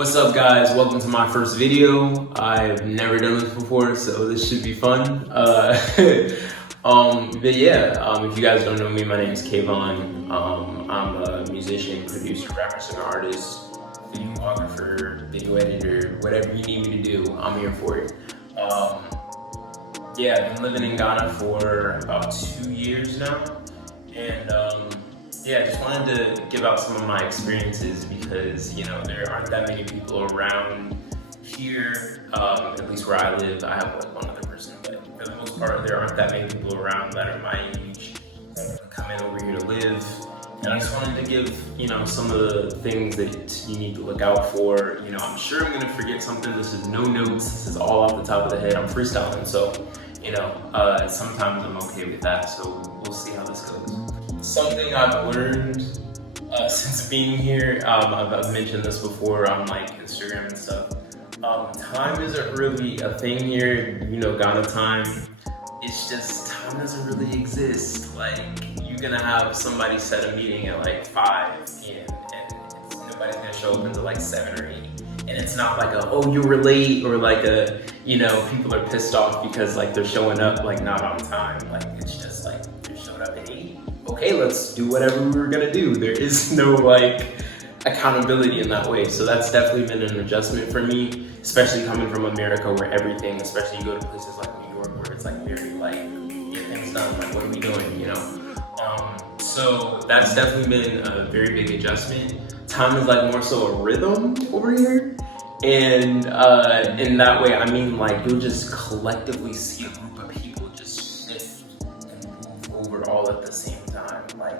What's up, guys? Welcome to my first video. I've never done this before, so this should be fun. But yeah, if you guys don't know me, my name is Kayvon. I'm a musician, producer, rapper, singer, artist, videographer, video editor, whatever you need me to do, I'm here for it. Yeah, I've been living in Ghana for about 2 years now, and yeah, I just wanted to give out some of my experiences because, you know, there aren't that many people around here, at least where I live. I have like one other person, but for the most part, there aren't that many people around that are my age that are coming over here to live. And I just wanted to give, you know, some of the things that you need to look out for. You know, I'm sure I'm gonna forget something. This is no notes. This is all off the top of the head. I'm freestyling, so, you know, sometimes I'm okay with that. So we'll see how this goes. Something I've learned since being here, I've mentioned this before on like Instagram and stuff. Time isn't really a thing here. You know, Ghana time. It's just time doesn't really exist. Like, you're gonna have somebody set a meeting at like 5 p.m. and nobody's gonna show up until like 7 or 8. And it's not like a, oh, you were late, or like a, you know, people are pissed off because like they're showing up like not on time. Like, it's just like, you showed up at 8. Okay, let's do whatever we were gonna do. There is no like accountability in that way. So that's definitely been an adjustment for me, especially coming from America where everything, especially you go to places like New York where it's like very like, get things done, like what are we doing, you know? So that's definitely been a very big adjustment. Time is like more so a rhythm over here. And in that way, I mean like you'll just collectively see a group of people just shift and move over all at the same time. Like,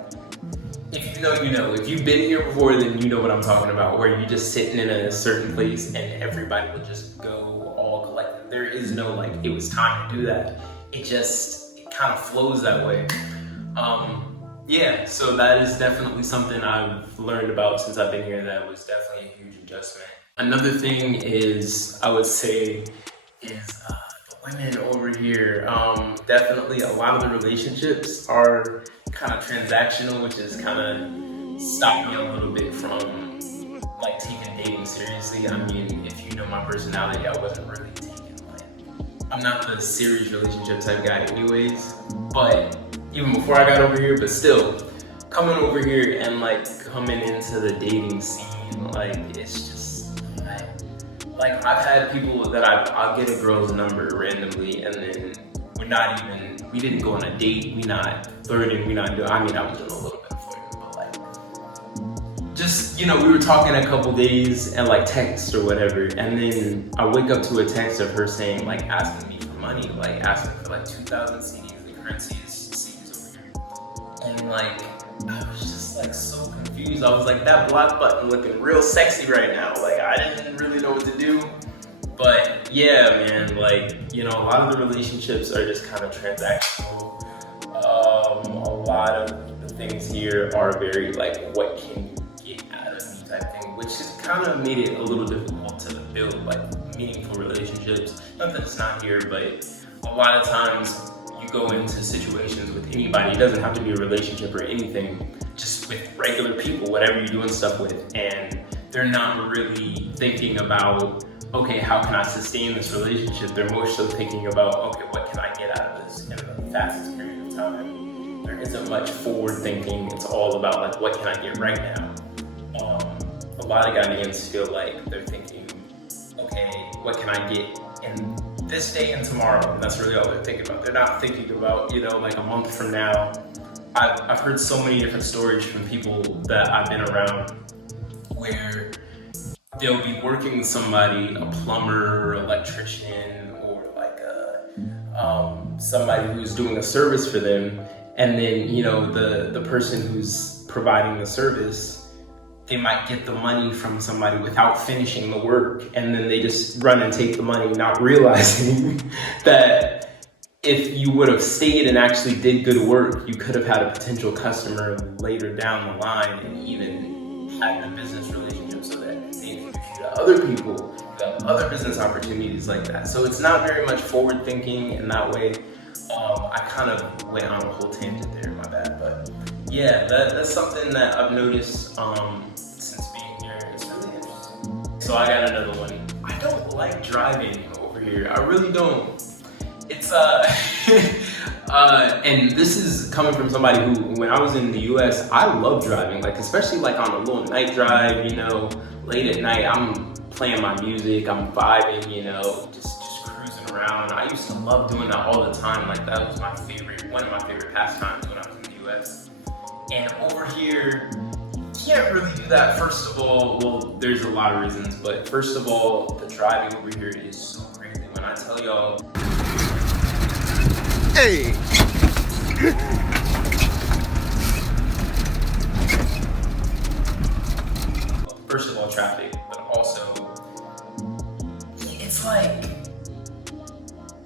if you know, you know. If you've been here before, then you know what I'm talking about, where you're just sitting in a certain place and everybody will just go all collective. There is no like, it was time to do that. It kind of flows that way. Yeah, so that is definitely something I've learned about since I've been here. That was definitely a huge adjustment. Another thing is, I would say, is the women over here. Definitely a lot of the relationships are kind of transactional, which has kind of stopped me a little bit from like taking dating seriously. I mean, if you know my personality, I wasn't really taking like, I'm not the serious relationship type guy anyways, but even before I got over here, but still, coming over here and like coming into the dating scene, like it's just, like I've had people that I'll get a girl's number randomly and then we didn't go on a date, we not flirting, I mean, I was doing a little bit of flirting, but like, just, you know, we were talking a couple days and like text or whatever, and then I wake up to a text of her saying, like asking me for money, like asking for like 2,000 CDs, the currency is CDs over here. And like, I was just like so confused. I was like, that block button looking real sexy right now. Like, I didn't really know what to do. But yeah, man, like, you know, a lot of the relationships are just kind of transactional. A lot of the things here are very like, what can you get out of me type thing, which has kind of made it a little difficult to build like meaningful relationships. Not that it's not here, but a lot of times you go into situations with anybody. It doesn't have to be a relationship or anything, just with regular people, whatever you're doing stuff with, and they're not really thinking about, okay, how can I sustain this relationship? They're more so thinking about, okay, what can I get out of this in the fastest period of time? There isn't much forward thinking. It's all about like, what can I get right now? A lot of Ghanaians feel like they're thinking, okay, what can I get in this day and tomorrow? And that's really all they're thinking about. They're not thinking about, you know, like a month from now. I've heard so many different stories from people that I've been around where they'll be working with somebody, a plumber or electrician, or like somebody who's doing a service for them, and then, you know, the person who's providing the service, they might get the money from somebody without finishing the work, and then they just run and take the money, not realizing that if you would have stayed and actually did good work, you could have had a potential customer later down the line and even had a business relationship so that they introduce you to other people who have other business opportunities like that. So it's not very much forward thinking in that way. I kind of went on a whole tangent there, my bad. But yeah, that's something that I've noticed since being here. It's really interesting. So I got another one. I don't like driving over here. I really don't. It's and this is coming from somebody who, when I was in the US, I love driving, like especially like on a little night drive, you know, late at night, I'm playing my music, I'm vibing, you know, just cruising around. I used to love doing that all the time. Like that was my favorite, one of my favorite pastimes when I was in the US. And over here, you can't really do that. First of all, well, there's a lot of reasons, but first of all, the driving over here is so crazy. When I tell y'all, hey! First of all, traffic, but also, it's like,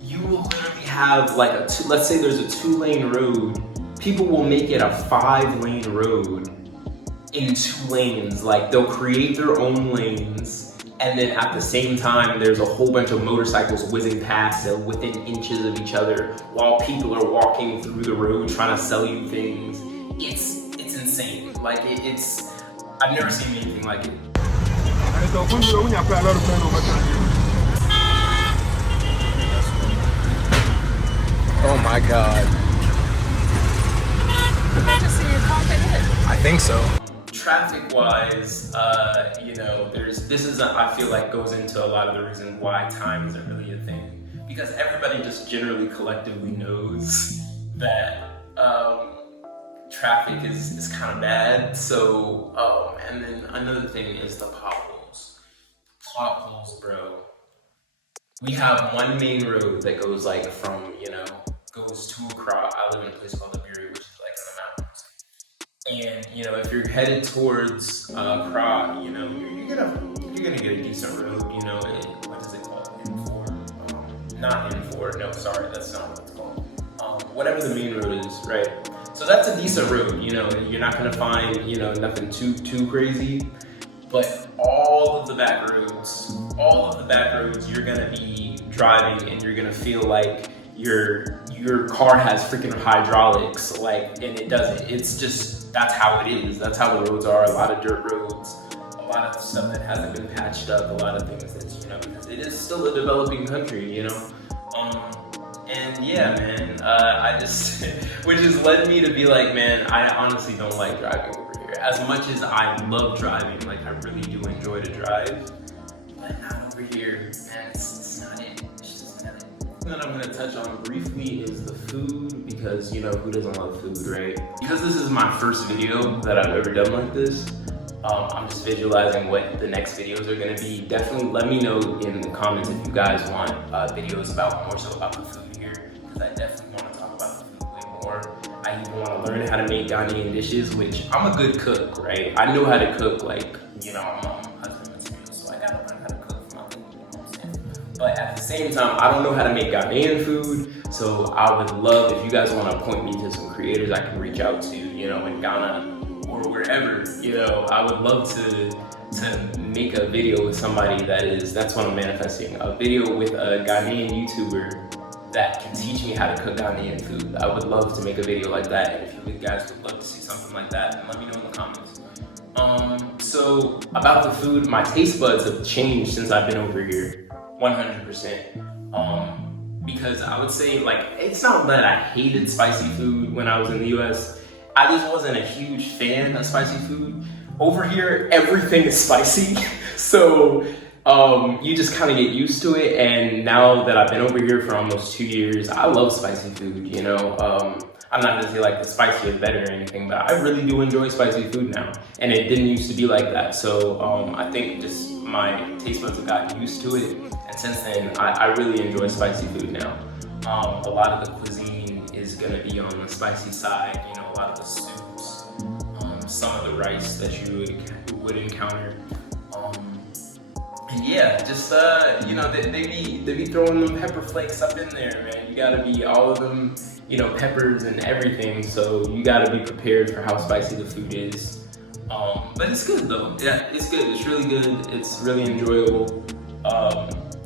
you will literally have like let's say there's a 2-lane road, people will make it a 5-lane road in 2 lanes. Like they'll create their own lanes, and then at the same time, there's a whole bunch of motorcycles whizzing past within inches of each other while people are walking through the road trying to sell you things. It's insane. Like it's, I've never seen anything like it. Oh my God. I think so. Traffic-wise, you know, I feel like goes into a lot of the reason why time isn't really a thing. Because everybody just generally collectively knows that traffic is kind of bad. So, and then another thing is the potholes. Potholes, bro. We have one main road that goes like from, you know, goes to Accra. I live in a place called the Biri, which is like in the mountains. And you know, if you're headed towards Accra, you know, you're gonna get a decent road. You know, what is it called? N4? Not N4. No, sorry, that's not what it's called. Whatever the main road is, right? So that's a decent road. You know, you're not gonna find, you know, nothing too crazy. But all of the back roads, you're gonna be driving and you're gonna feel like your car has freaking hydraulics, like, and it doesn't. It's just, that's how it is. That's how the roads are. A lot of dirt roads, a lot of stuff that hasn't been patched up, a lot of things that, you know, because it is still a developing country, you know? And yeah, man, I just, which has led me to be like, man, I honestly don't like driving over here. As much as I love driving, like I really do enjoy to drive, but not over here, man, it's not it. It's just not it. That I'm gonna touch on briefly is the food, because you know, who doesn't love food, right? Because this is my first video that I've ever done like this, I'm just visualizing what the next videos are gonna be. Definitely let me know in the comments if you guys want videos more so about the food here, because I definitely want to talk about the food way more. I even want to learn how to make Ghanaian dishes, which I'm a good cook, right? I know how to cook, like, you know, I'm a husband material, so I gotta learn how to cook for my food, you know what I'm saying? But at the same time, I don't know how to make Ghanaian food, so I would love if you guys want to point me to some creators I can reach out to, you know, in Ghana or wherever, you know. I would love to make a video with somebody that's what I'm manifesting, a video with a Ghanaian YouTuber that can teach me how to cook Ghanaian food. I would love to make a video like that, and if you guys would love to see something like that, then let me know in the comments. So about the food, my taste buds have changed since I've been over here, 100%. Because I would say, like, it's not that I hated spicy food when I was in the US. I just wasn't a huge fan of spicy food. Over here, everything is spicy. So you just kind of get used to it. And now that I've been over here for almost 2 years, I love spicy food, you know. I'm not gonna say like the spicy is better or anything, but I really do enjoy spicy food now. And it didn't used to be like that. So I think just my taste buds have gotten used to it. And since then, I really enjoy spicy food now. A lot of the cuisine is gonna be on the spicy side, you know, a lot of the soups, some of the rice that you would encounter. And yeah, just, you know, they be throwing them pepper flakes up in there, man. You gotta be, all of them, you know, peppers and everything, so you gotta be prepared for how spicy the food is. But it's good though. Yeah, it's good. It's really good. It's really enjoyable.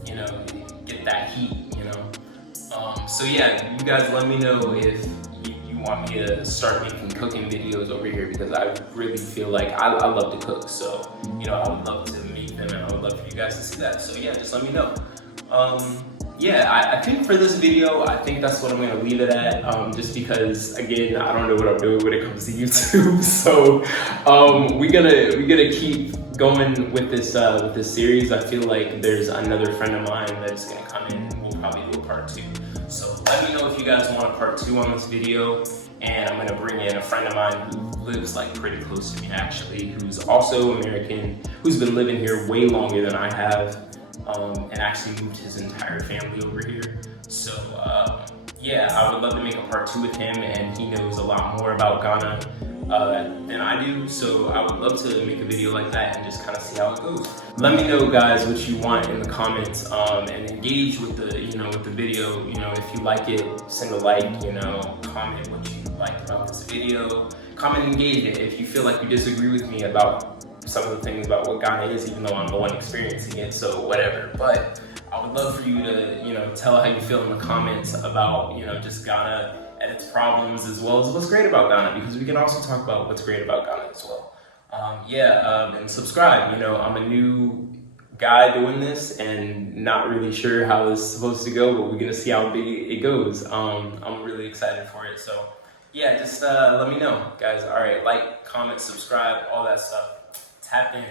You know, get that heat, you know. So yeah, you guys let me know if you want me to start making cooking videos over here, because I really feel like I love to cook. So, you know, I would love to make them, and I would love for you you guys to see that. So yeah, just let me know. Yeah, I think for this video, I think that's what I'm gonna leave it at. Just because, again, I don't know what I'm doing when it comes to YouTube. So we're gonna keep going with this series. I feel like there's another friend of mine that's gonna come in. We'll probably do a part 2. So let me know if you guys want a part 2 on this video. And I'm gonna bring in a friend of mine who lives like pretty close to me actually, who's also American, who's been living here way longer than I have. And actually moved his entire family over here. So yeah, I would love to make a part 2 with him, and he knows a lot more about Ghana than I do. So I would love to make a video like that and just kind of see how it goes. Let me know, guys, what you want in the comments, and engage with the with the video. If you like it, send a like. Comment what you liked about this video. Comment and engage it. If you feel like you disagree with me about some of the things about what Ghana is, even though I'm the one experiencing it, so whatever. But I would love for you to, tell how you feel in the comments about, just Ghana and its problems, as well as what's great about Ghana, because we can also talk about what's great about Ghana as well. And subscribe. I'm a new guy doing this and not really sure how it's supposed to go, but we're gonna see how big it goes. I'm really excited for it. So yeah, just let me know, guys. All right, like, comment, subscribe, all that stuff. Tap in.